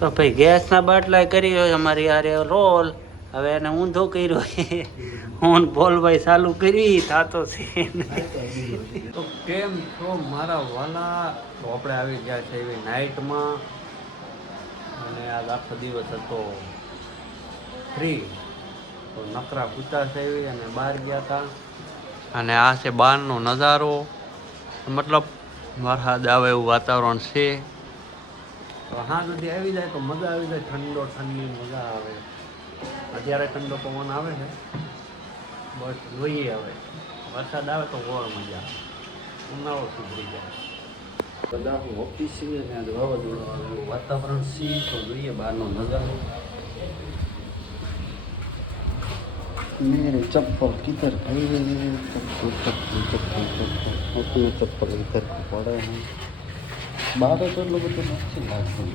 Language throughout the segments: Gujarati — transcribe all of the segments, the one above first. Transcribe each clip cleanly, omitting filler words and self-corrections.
તો ભાઈ ગેસના બાટલા કર્યો અમારી યારે રોલ. હવે એને ઊંધો કર્યો હું બોલભાઈ ચાલુ કરી થાતો છે. તો કેમ છો મારા વાલા? તો આપણે આવી ગયા છે એવી નાઇટમાં, અને આજ આખો દિવસ હતો ફ્રી. તો નકરા પૂતા છે એવી અને બહાર ગયા હતા. અને આ છે બહારનો નજારો, મતલબ વરસાદ આવે એવું વાતાવરણ છે. તો હા સુધી આવી જાય તો મજા આવી જાય, ઠંડો ઠંડી મજા આવે. અત્યારે ઠંડો પવન આવે છે, બસ જોઈએ હવે વરસાદ આવે તો ઓર મજા આવે, ઉનાળો સુધરી જાય. બધા ઓફિસ છીએ ને આજે વાવાઝોડું આવે એવું વાતાવરણ છે. તો જોઈએ બહારનો નજારો. मेरे चप्पल किधर गए? चप्पल इधर पड़े हैं. બહાર તો એટલું બધું નથી લાગતું,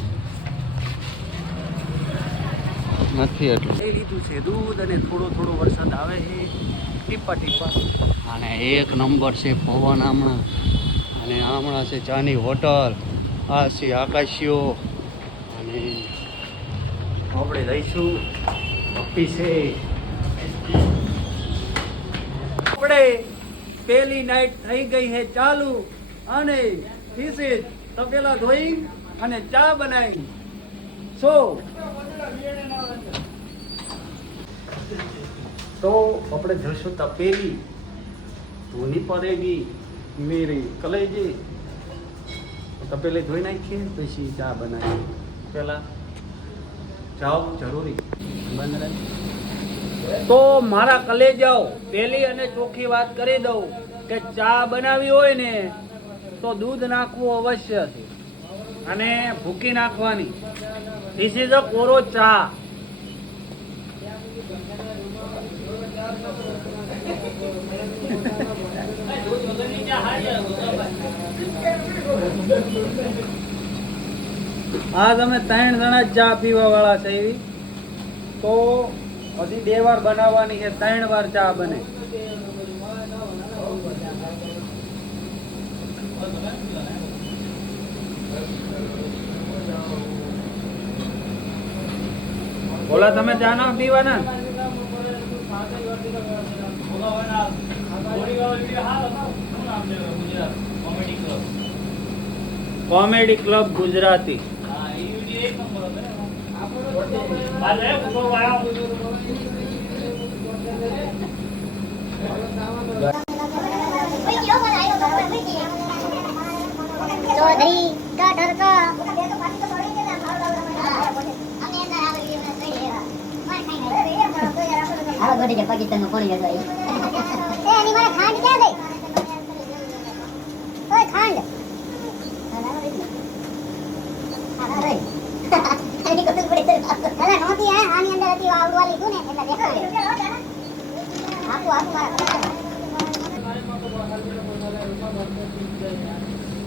નથી એટલું. લઈ લીધું છે દૂધ અને થોડો થોડો વરસાદ આવે છે, ટીપા ટીપા. અને એક નંબર છે પવન હમણાં. અને હમણાં છે ચાની હોટલ, આ છે આકાશીઓ. અને આપણે જઈશું ઓફિસે. આપણે પહેલી નાઈટ થઈ ગઈ છે ચાલુ, અને ધીસ ઇઝ તપેલા ધોઈ અને ચા બનાવી. તો આપણે જશું તપેલી ધોની પડેગી મેરી કલેજી. તપેલી ધોઈ નાખીએ પછી ચા બનાવીએ. પેલા જાઓ જરૂરી બંધ. તો મારા કલેજાઓ પેલી અને ચોખ્ખી વાત કરી દઉં કે ચા બનાવી હોય ને તો દૂધ નાખવું અવશ્ય છે, અને ભૂકી નાખવાની. ધીસ ઇઝ અ કોરો ચા. આ તમે 3 જણા ચા પીવા વાળા છે એવી, તો હજી 2 વાર બનાવવાની છે, 3 વાર ચા બને. બોલા તમે ચા ના પીવાના? Comedy club Gujarati. चौधरी का डर का हां गोडी के पाकिस्तान में कोण गयो ए एनी मारे खांड क्या दे ओए खांड अरे एनी को तो बड़े अरे नोती है आनी अंदर હતી આવડ વાली કોને એટલે દેખાડે આપો આપો મારા.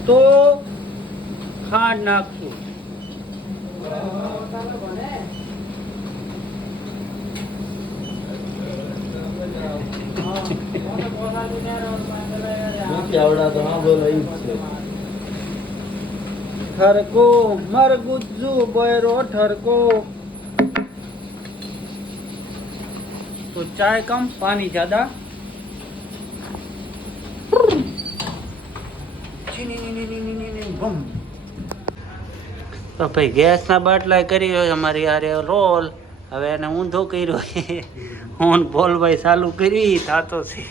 તો ખાંડ નાખશું. ठरको मर गुज्जू बैरो ठरको. तो चाय कम पानी ज्यादा. તો ભાઈ ગેસના બાટલા કર્યો અમારી યારે રોલ. હવે એને ઊંધો કર્યો હું બોલભાઈ ચાલુ કરી થાતો છે.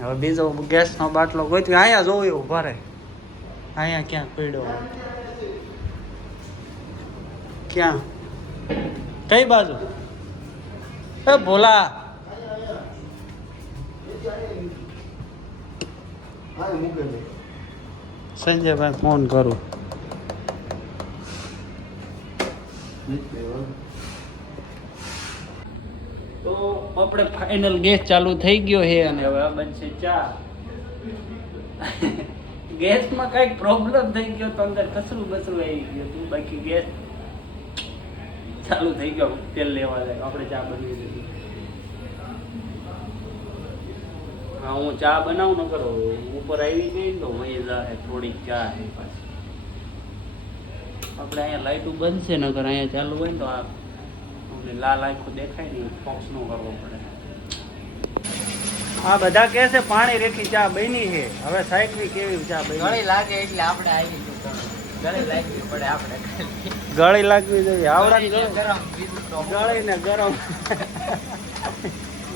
હવે બીજો ગેસનો બાટલો ગોતી અહીંયા જોયો ઉભા રહે. અહીંયા ક્યાં પડ્યો? ક્યાં? કઈ બાજુ? એ ભોલા સંજયભાઈ ફોન કરું. તો આપણે ફાઇનલ ગેસ ચાલુ થઈ ગયો છે, અને હવે આ બનશે ચા. ગેસમાં કઈક પ્રોબ્લેમ થઈ ગયો તો અંદર કચરું બચરું આવી ગયું હતું, બાકી ગેસ ચાલુ થઈ ગયો. તેલ લેવા જાય આપણે ચા બનાવી દીધી. હા હું ચા બનાવું ન કરો ઉપર આવી ગઈ ને તો વહી જાય થોડીક ચા છે પાછી આપણે અહીંયા લાઈટું બંધ છે નકર અહીંયા ચાલુ હોય ને તો આ અમને લાલ આંખો દેખાય ને ફોક્સ નો કરવો પડે. આ બધા કહે છે પાણી રેખી ચા બની છે. હવે સાઈકલી કેવી ચા બની ગળી લાગે એટલે આપણે આવી ગયું ગળી લાગવી પડે આપણે ગળી લાગવી જોઈએ આવડા ગરમ બીજું તો ગળી ને ગરમ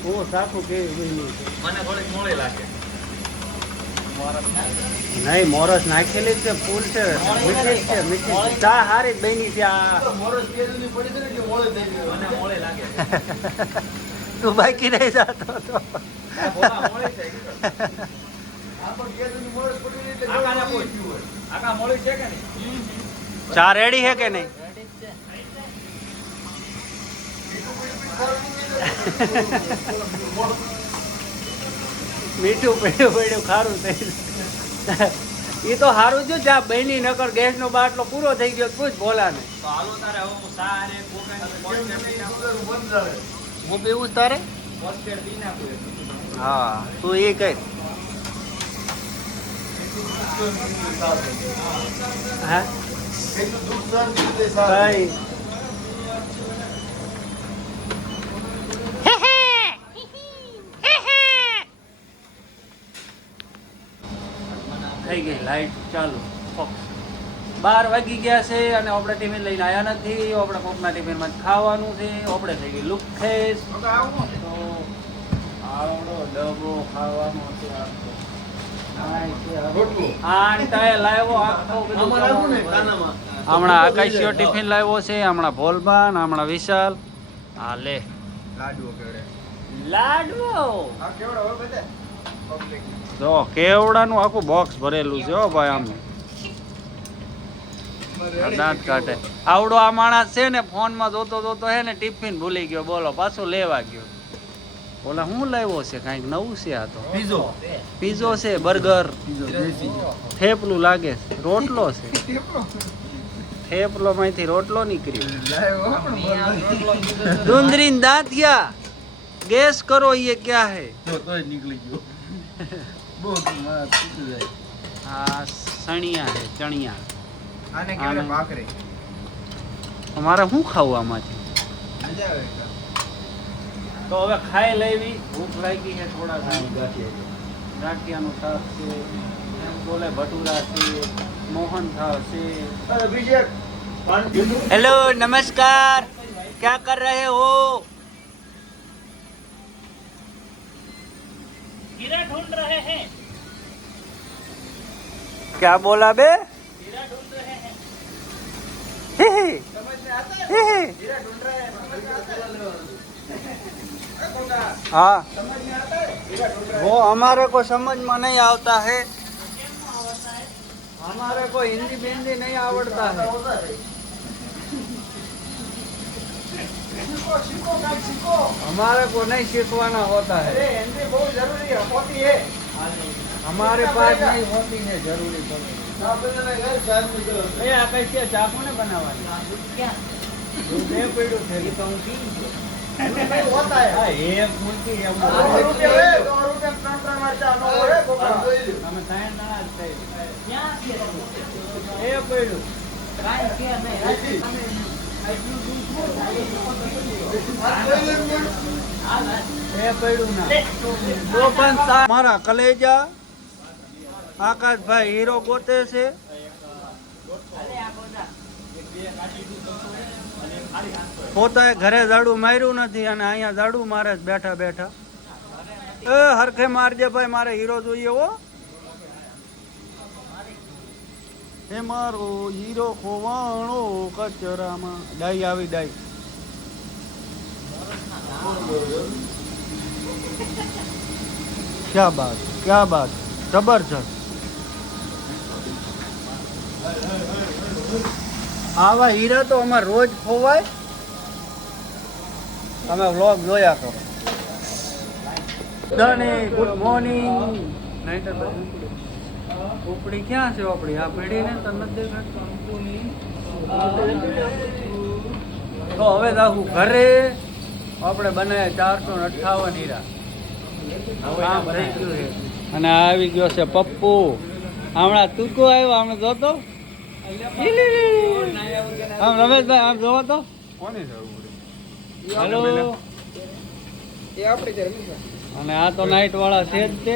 હું સાખું કેવી બની છે. મને થોડીક મોળી લાગે નહીં મોરસ નાખેલી જ છે ફૂલ છે મીઠી જ છે મીઠી ચા હારી જ બની છે આ મને મોળી લાગે તું બાકી રહી જતો હતો ચા રેડી છે કે નહીં મીઠું પડ્યું પડ્યું ખારું થઈ એ તો સારું થયું ચા બની નકર ગેસ નો બાટલો પૂરો થઈ ગયો પૂછ ભોલા ને હું પીવું તારે હા તું એ કઈ હા કઈ થઈ ગઈ લાઈટ ચાલુ 12 વાગી ગયા છે અને આપણે ટિફિન લઈને આવ્યા નથી. આપણે કોકના ટિફિનમાં ખાવાનું છે. આપણે થઈ ગઈ લુખેસ તો આવડો ડબો ખાવાનો છે. હમણાં આકાશીઓ ટિફિન લાવ્યો છે. હમણાં ભોલબાન હમણાં વિશાલ હા લે લાડવો જો કેવડાનું આખું બોક્સ ભરેલું છે હો ભાઈ. આમ દાંત કાઢે આવડો આ માણસ છે ને ફોનમાં જોતો જોતો હે ને ટિફિન ભૂલી ગયો બોલો પાછો લેવા ગયો. બોલા હું લાવ્યો છે કાંઈક નવું છે આ તો પીઝો છે બર્ગર થેપલું લાગે છે રોટલો છે થેપલો માંથી રોટલો નીકળ્યો ડુંગળી દાંતિયા ગેસ કરો ये क्या है हाँ सणिया है चणिया આને કેવડે ભાખરી અમારે શું ખાવું આમાંથી તો હવે ખાઈ લેવી ભૂખ લાગી છે થોડા ગાંઠિયાનું શાક છે બોલે ભટુરા છે મોહન થાળ છે. हेलो नमस्कार क्या कर रहे हो हीरा ढूंढ रहे हैं क्या बोला बे हीरा ढूंढ रहे हैं समझ में आता है हीरा ढूंढ रहे हैं हाँ समझ में आता है हीरा ढूंढ रहे हैं वो हमारे को समझ में नहीं आता है हमारे को हिंदी हिंदी नहीं आवड़ता है हमारे को नहीं सीखवाना होता है हिंदी बहुत जरूरी होती है हमारे पास नहीं होती है जरूरी कैसे चाकू ने बनावानी होता है एक मुर्गी મારા કલેજા આકાશભાઈ હીરો ગોતે છે. પોતાએ ઘરે ઝાડુ માર્યું નથી અને અહીંયા ઝાડુ મારે બેઠા બેઠા. એ હરખે મારજે ભાઈ મારે હીરો જોઈએ હો. હે મારો હીરો ખોવાણો કચરામાં. ડાઈ આવી ડાઈ क्या बात जबरदस्त. આવા હીરા તો અમારે રોજ ખોવાય. તમે વ્લોગ જોયા કરો. Good morning. ઉપડી ક્યાં છે આપડી આ પેઢી ને તને દેખાડતી. તો હવે જાઉં ઘરે. આપણે બનાવ્યા 458 હીરા. કામ થઈ ગયું છે. અને આ આવી ગયો છે પપ્પુ. હમણાં તુકો આવ્યો હમણાં જોતો આમ રમેશભાઈ આમ જોવો તો હેલો. અને આ તો નાઈટ વાળા છે જ તે.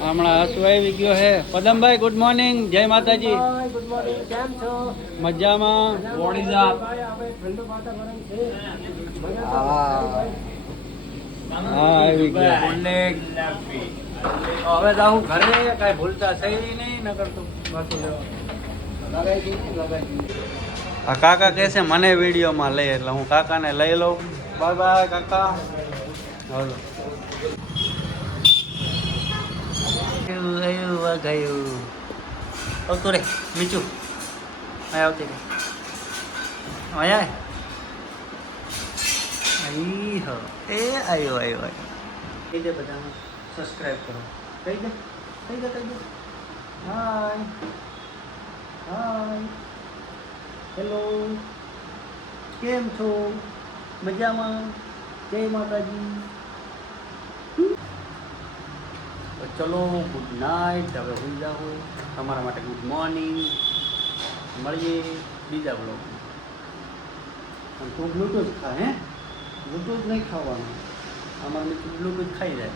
હમણાં હસુ આવી ગયો છે. પદમભાઈ ગુડ મોર્નિંગ, જય માતાજી. ગુડ મોર્નિંગ, કેમ છો? મજામાં. What is up? હા આવી ગયા. હવે જાઉં ઘરે, કાંઈ ભૂલતા થઈ નહીં ન કરતું. આ કાકા કહે છે મને વિડીયોમાં લઈ, એટલે હું કાકાને લઈ લઉં. બાય બાય કાકા. હાલો ગયું આવતું રે મીચું આવતી રે આયા હો એ આવ્યો આવ્યો કહી દે બધાને સબસ્ક્રાઈબ કરો. કહી દે કહી દે કહી દે. હાય હાય હેલો કેમ છો? મજામાં? જય માતાજી. ચલો ગુડ નાઇટ. હવે હોઈ જાઓ. તમારા માટે ગુડ મોર્નિંગ. મળીએ બીજા બ્લોગમાં. તું બ્લૂટૂથ ખા હે? બ્લૂટૂથ નહીં ખાવાનું. અમારે બ્લૂટૂથ ખાઈ જાય.